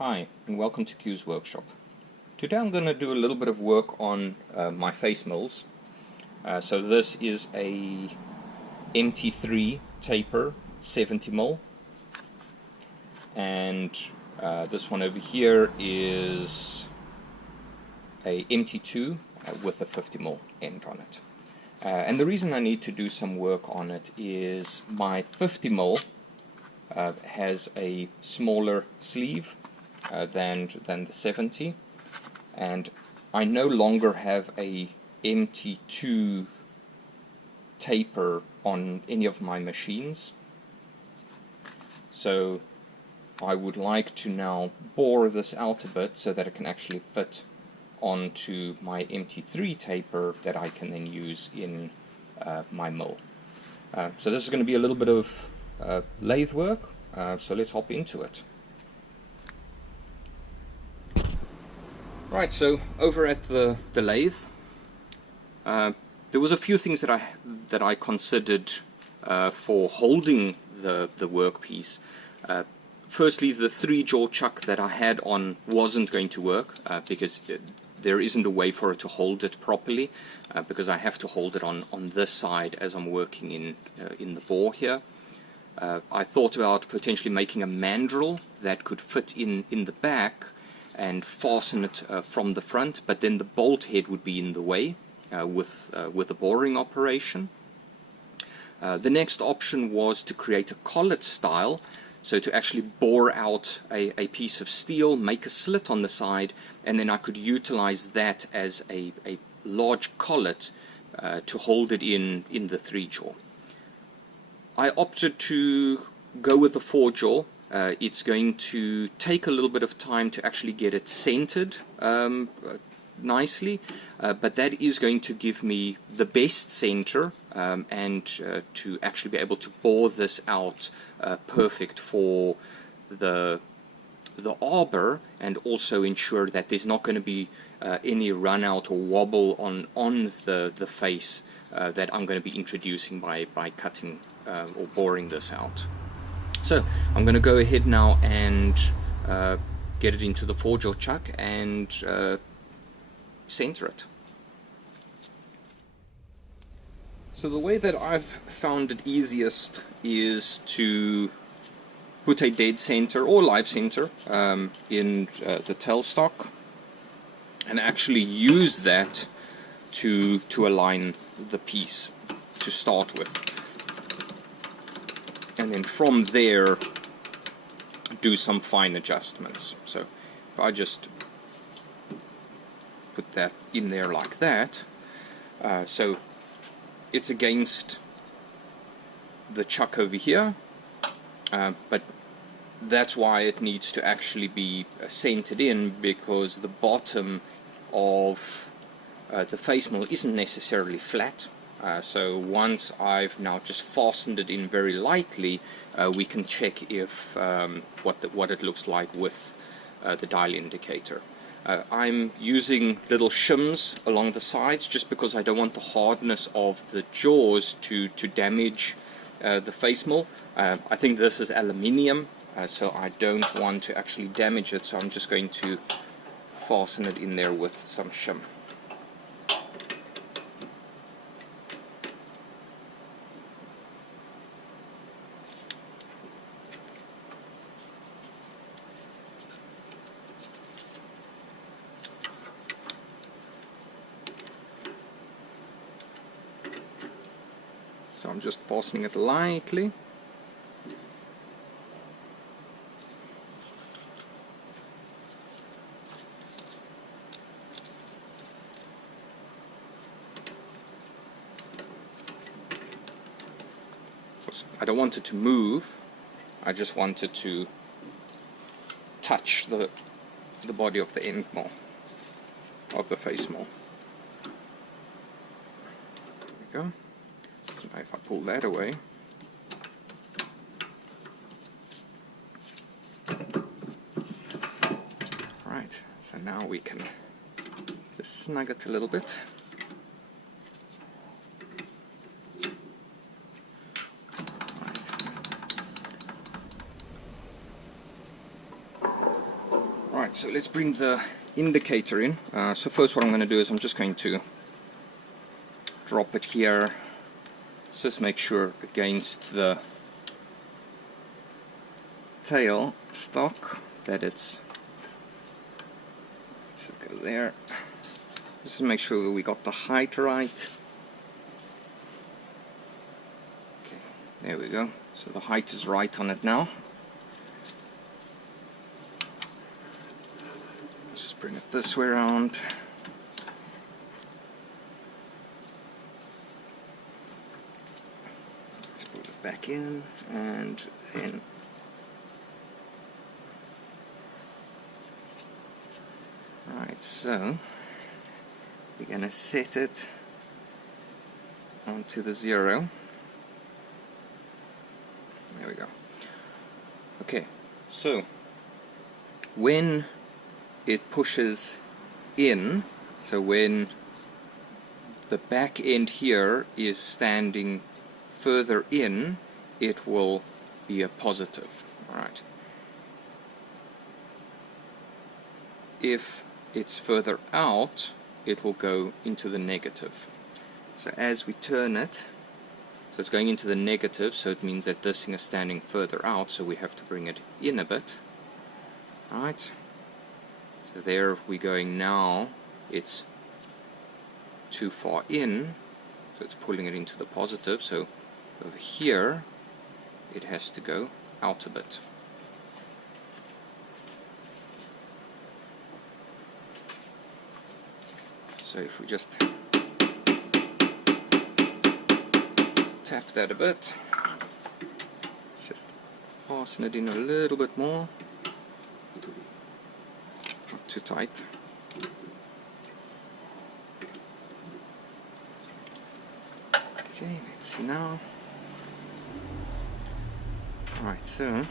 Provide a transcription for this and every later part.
Hi, and welcome to Q's Workshop. Today I'm going to do a little bit of work on my face mills. So this is a MT3 taper 70 mil, and this one over here is a MT2 with a 50 mil end on it. And the reason I need to do some work on it is my 50 mil has a smaller sleeve than the 70, and I no longer have a MT2 taper on any of my machines, so I would like to now bore this out a bit so that it can actually fit onto my MT3 taper that I can then use in my mill. So this is going to be a little bit of lathe work, so let's hop into it. Right, so over at the lathe, there was a few things that I considered for holding the workpiece. Firstly, the 3-jaw chuck that I had on wasn't going to work because there isn't a way for it to hold it properly, because I have to hold it on this side as I'm working in the bore here. I thought about potentially making a mandrel that could fit in the back and fasten it from the front, but then the bolt head would be in the way with the boring operation. The next option was to create a collet style, so to actually bore out a piece of steel, make a slit on the side, and then I could utilize that as a large collet to hold it in the 3-jaw. I opted to go with the 4-jaw. It's going to take a little bit of time to actually get it centered nicely, but that is going to give me the best center and to actually be able to bore this out perfect for the arbor, and also ensure that there's not going to be any run out or wobble on the face that I'm going to be introducing by cutting or boring this out. So I'm going to go ahead now and get it into the 4-jaw chuck and center it. So the way that I've found it easiest is to put a dead center or live center in the tailstock and actually use that to align the piece to start with. And then from there do some fine adjustments. So if I just put that in there like that, so it's against the chuck over here, but that's why it needs to actually be centered in, because the bottom of the face mill isn't necessarily flat. So once I've now just fastened it in very lightly, we can check if what it looks like with the dial indicator. I'm using little shims along the sides just because I don't want the hardness of the jaws to damage the face mill. I think this is aluminium, so I don't want to actually damage it, so I'm just going to fasten it in there with some shim. So I'm just fastening it lightly. I don't want it to move, I just want it to touch the body of the end mill, of the face mill. There we go. Now if I pull that away, right, so now we can just snug it a little bit. Right, so let's bring the indicator in. So first what I'm going to do is I'm just going to drop it here, just make sure against the tail stock that let's just go there, just to make sure that we got the height right. Okay, there we go, so the height is right on it now. Let's just bring it this way around. Let's put it back in and then right, so we're going to set it onto the 0. There we go. Okay, so when it pushes in, so when the back end here is standing further in, it will be a positive. Alright. If it's further out, it will go into the negative. So as we turn it, so it's going into the negative, so it means that this thing is standing further out, so we have to bring it in a bit. Right. So there we're going now, it's too far in, so it's pulling it into the positive, so over here it has to go out a bit. So if we just tap that a bit, just fasten it in a little bit more, not too tight. Okay, let's see now. Alright, so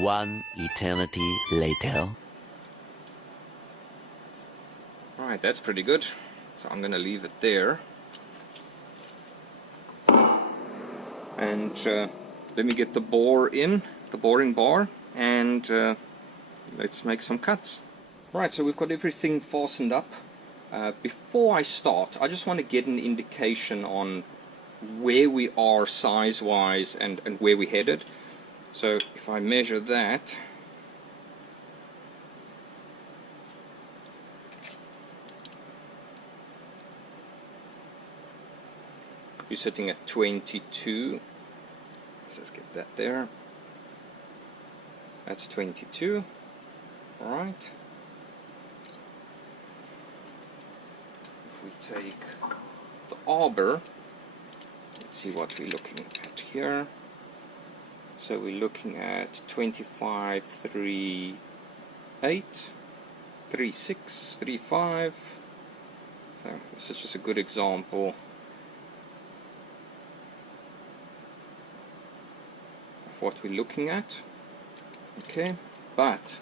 One eternity later. right, that's pretty good. So I'm going to leave it there. And let me get the bore in, the boring bar, and let's make some cuts. Right, so we've got everything fastened up. Before I start, I just want to get an indication on where we are size-wise and where we're headed. So if I measure that, you're sitting at 22. Let's just get that there. That's 22. Alright. If we take the arbor, let's see what we're looking at here. So we're looking at 25, 3, 8, 3, 6, 3, 5. So this is just a good example of what we're looking at. Okay, but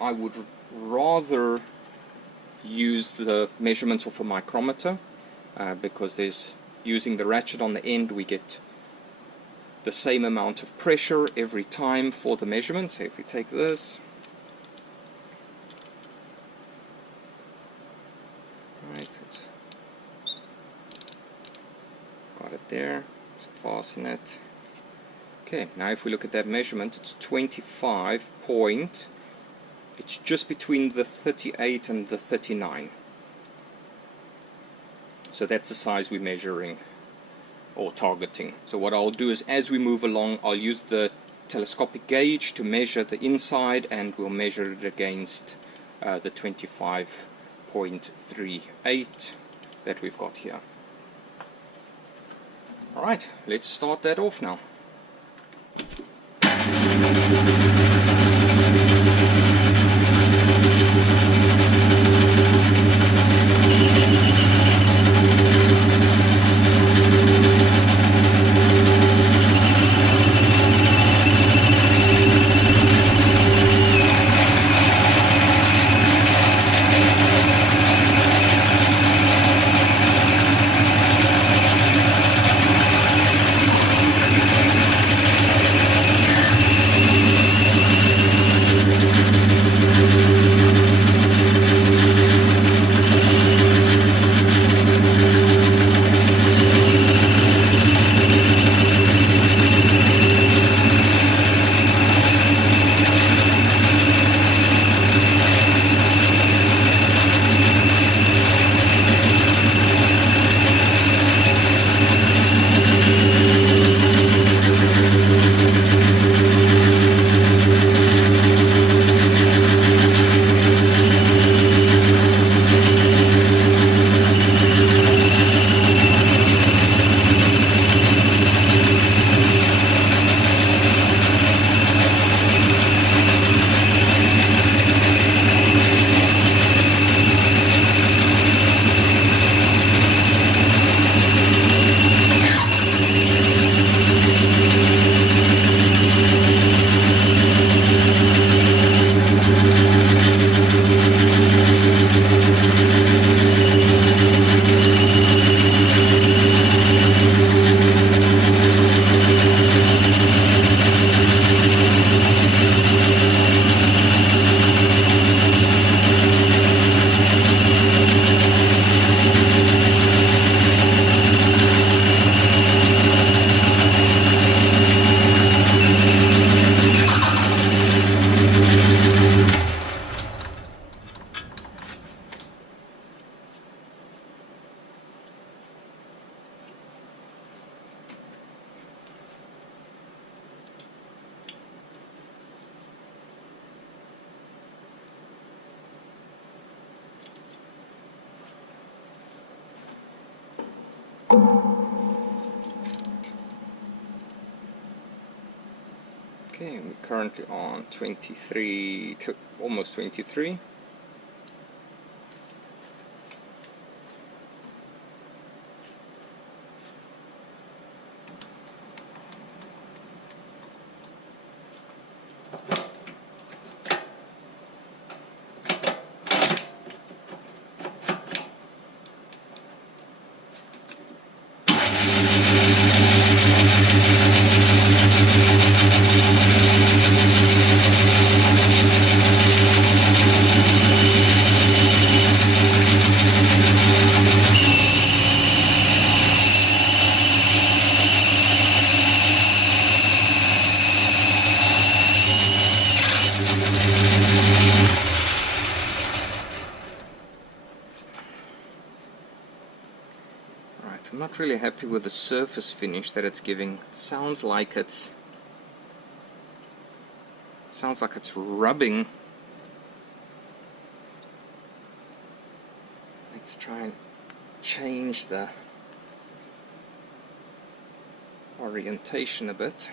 I would rather use the measurements of a micrometer because there's using the ratchet on the end, we get the same amount of pressure every time for the measurement. So if we take this, right, it's got it there, let's fasten it. Okay, now if we look at that measurement, it's 25 point, it's just between the 38 and the 39. So that's the size we're measuring or targeting. So what I'll do is, as we move along, I'll use the telescopic gauge to measure the inside, and we'll measure it against the 25.38 that we've got here. Alright, let's start that off now. Okay, we're currently on 23 to almost 23. I'm not really happy with the surface finish that it's giving. It sounds like it's rubbing. Let's try and change the orientation a bit.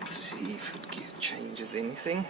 Let's see if it changes anything.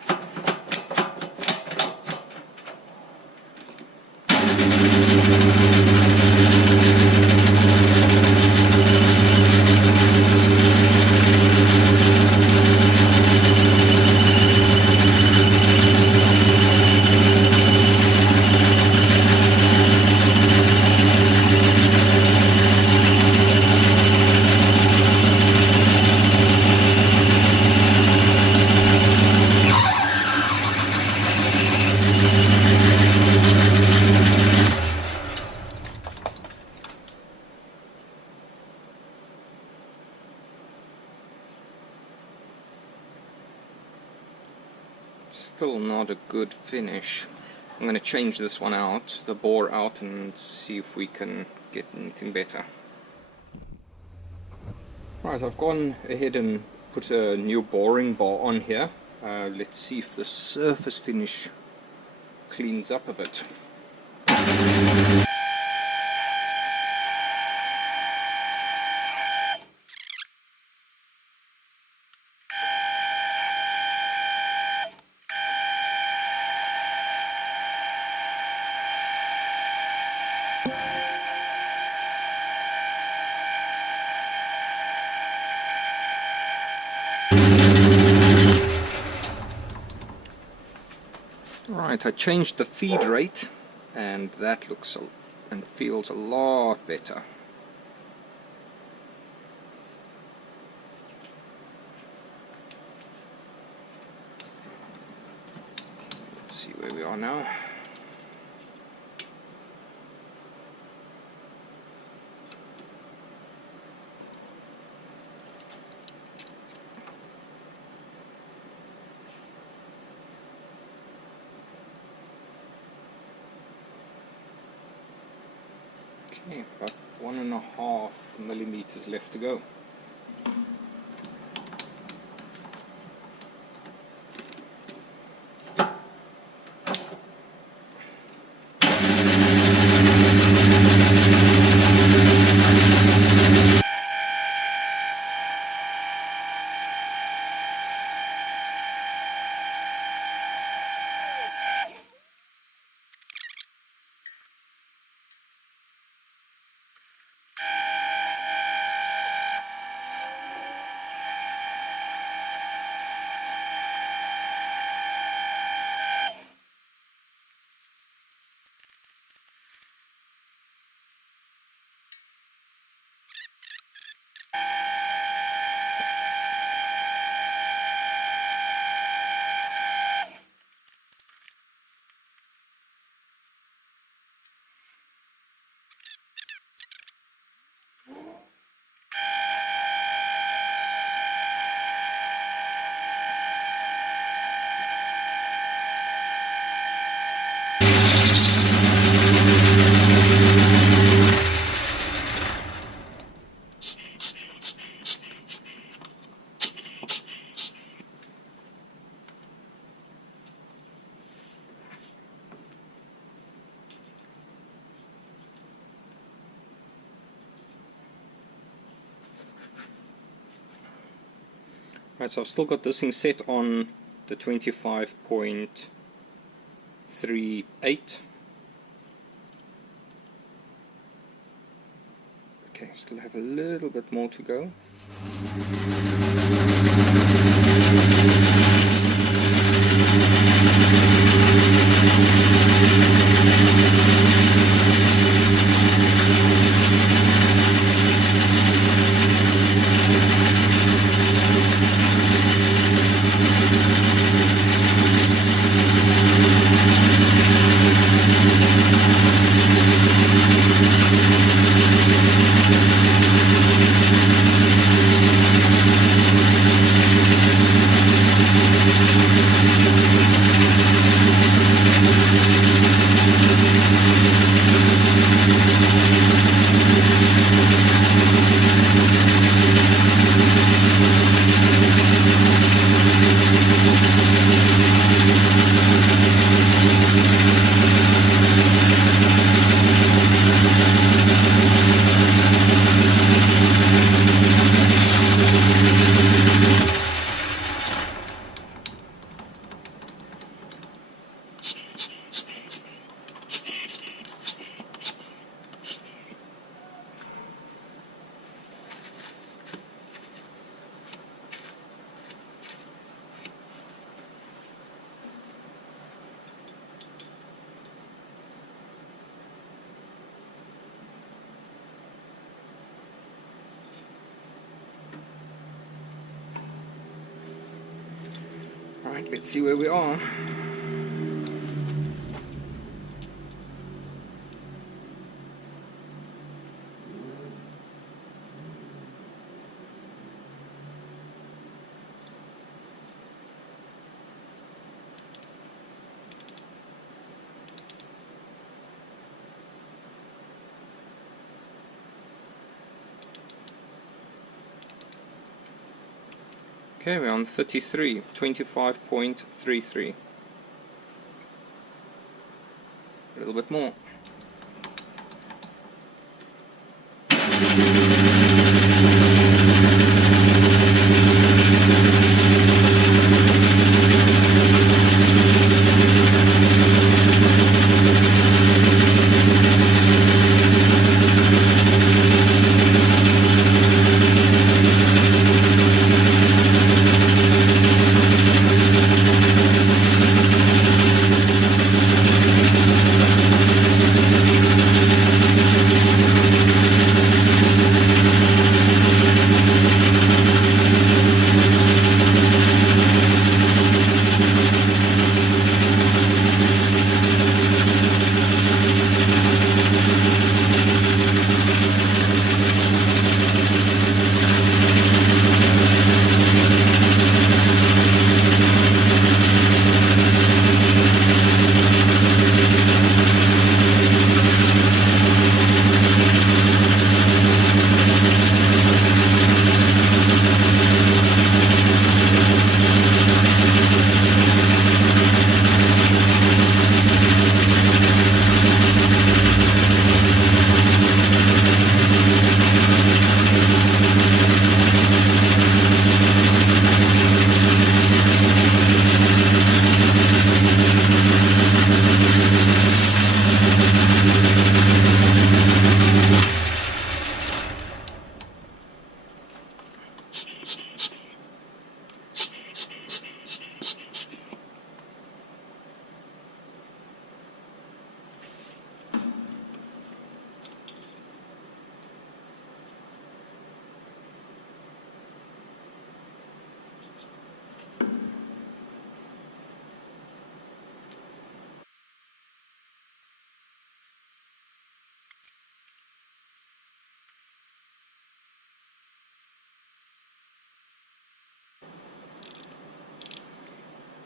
Still not a good finish. I'm going to change this one out, the bore out, and see if we can get anything better. Right, I've gone ahead and put a new boring bar on here. Let's see if the surface finish cleans up a bit. Right, I changed the feed rate, and that looks and feels a lot better. Let's see where we are now. Okay, about 1.5 millimeters left to go. Right, so I've still got this thing set on the 25.38. Okay, still have a little bit more to go. Alright, let's see where we are. Okay, we're on 33, 25.33. A little bit more.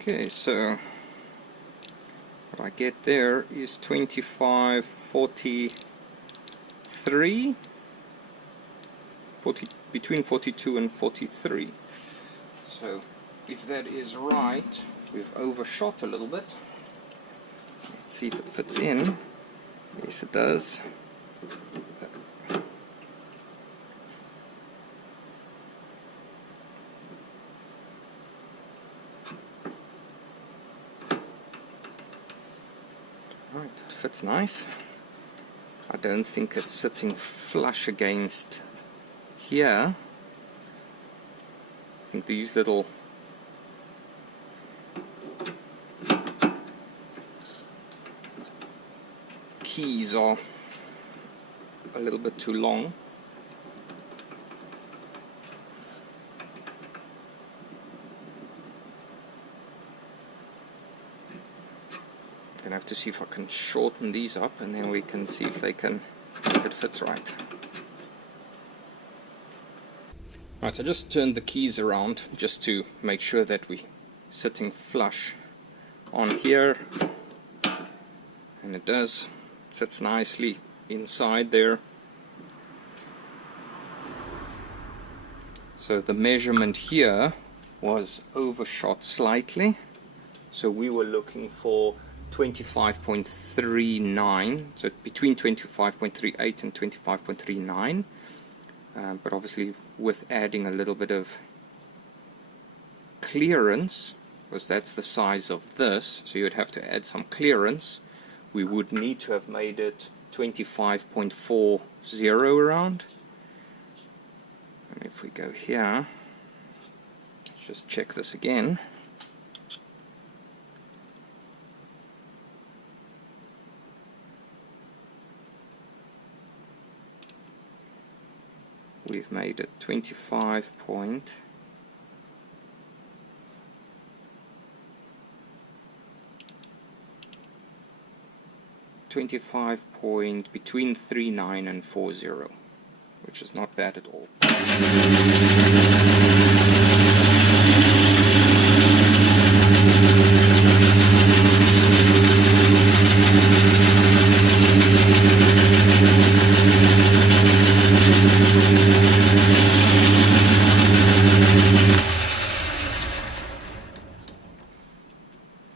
Okay, so what I get there is 25.43, between 42 and 43. So if that is right, we've overshot a little bit. Let's see if it fits in. Yes, it does. Right, it fits nice. I don't think it's sitting flush against here. I think these little keys are a little bit too long. Gonna have to see if I can shorten these up, and then we can see if it fits right. Right, I just turned the keys around just to make sure that we're sitting flush on here, and it does. Sits nicely inside there. So the measurement here was overshot slightly, so we were looking for 25.39, so between 25.38 and 25.39, but obviously with adding a little bit of clearance, because that's the size of this, so you would have to add some clearance, we would need to have made it 25.40 around. And if we go here, let's just check this again. We've made it 25 point. Between 39 and 40, which is not bad at all.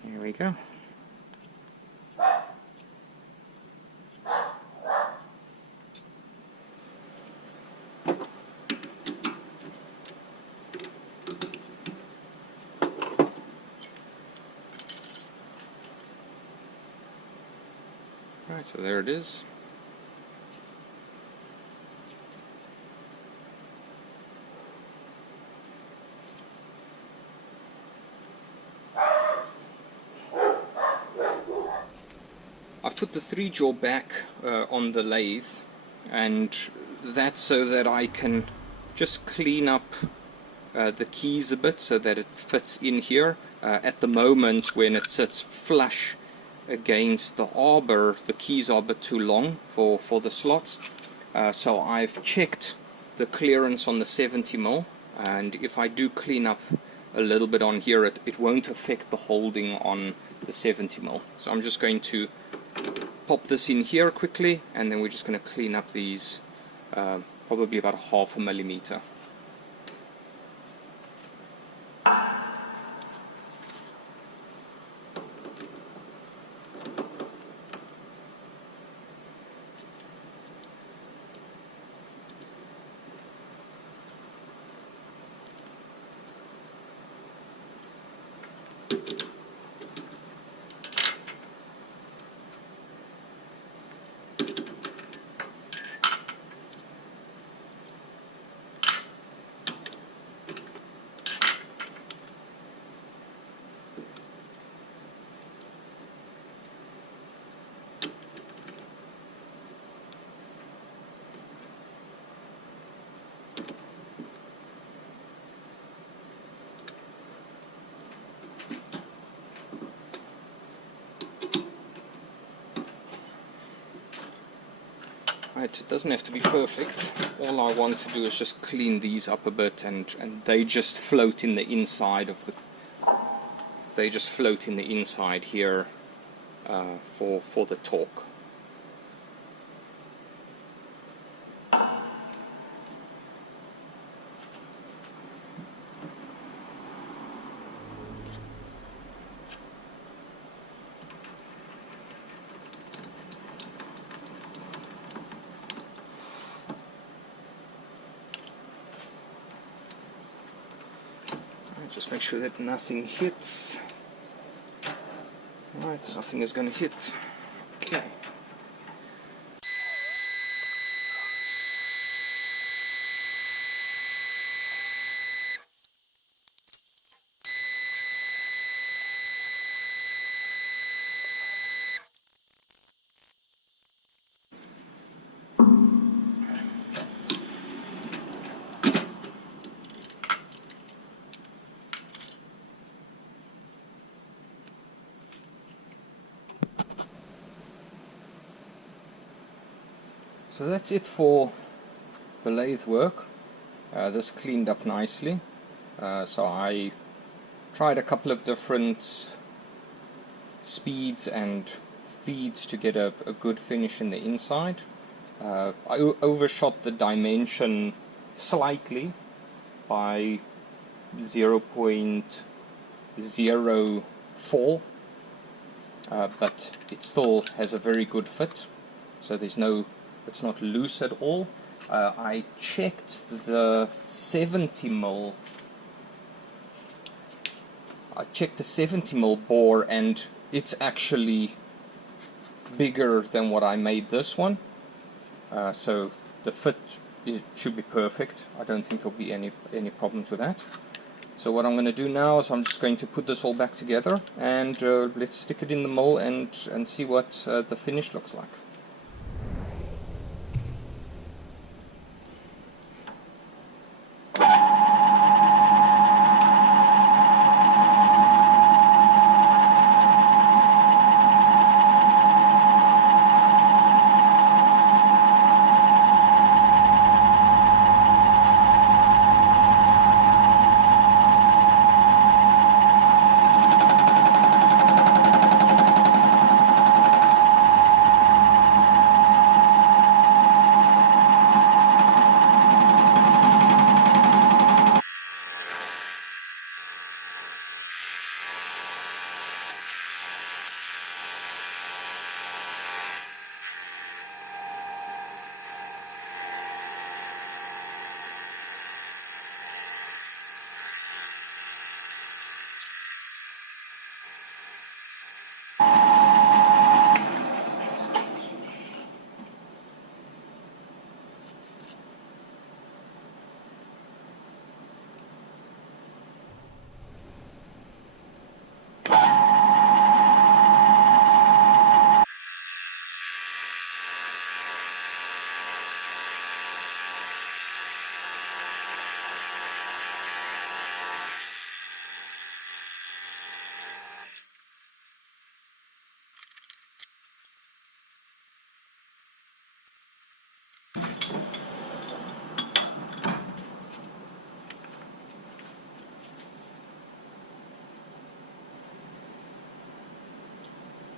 Here we go. Right, so there it is. I've put the 3-jaw back on the lathe, and that's so that I can just clean up the keys a bit so that it fits in here. At the moment, when it sits flush against the arbor, the keys are a bit too long for the slots, so I've checked the clearance on the 70mm, and if I do clean up a little bit on here, it won't affect the holding on the 70mm. So I'm just going to pop this in here quickly, and then we're just going to clean up these probably about 1/2 millimeter. Right, it doesn't have to be perfect. All I want to do is just clean these up a bit, and they just float in the inside of the. They just float in the inside here for the torque. Just make sure that nothing hits. Right, nothing is going to hit. Okay. So that's it for the lathe work. This cleaned up nicely. So I tried a couple of different speeds and feeds to get a good finish in the inside. I overshot the dimension slightly by 0.04, but it still has a very good fit. So it's not loose at all. I checked the 70mm. I checked the 70mm bore, and it's actually bigger than what I made this one. So the fit should be perfect. I don't think there'll be any problems with that. So what I'm going to do now is I'm just going to put this all back together, and let's stick it in the mill and see what the finish looks like.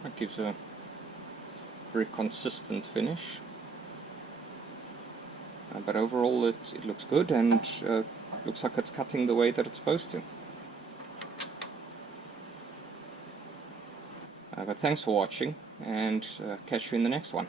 That gives a very consistent finish, but overall it looks good, and looks like it's cutting the way that it's supposed to. But thanks for watching, and catch you in the next one.